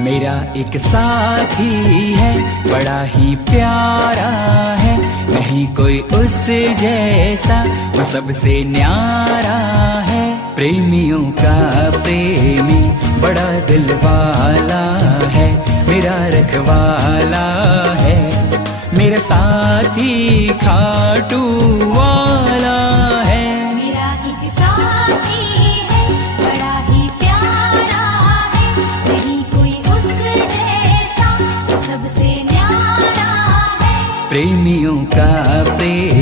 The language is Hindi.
मेरा एक साथी है, बड़ा ही प्यारा है, नहीं कोई उस जैसा, वो सबसे न्यारा है। प्रेमियों का प्रेमी बड़ा दिल वाला है, मेरा रखवाला है, मेरा साथी खाटू वाला है। मेरा एक साथी है, बड़ा ही प्यारा है, नहीं कोई उस जैसा, वो सबसे न्यारा है। प्रेमियों का प्रेम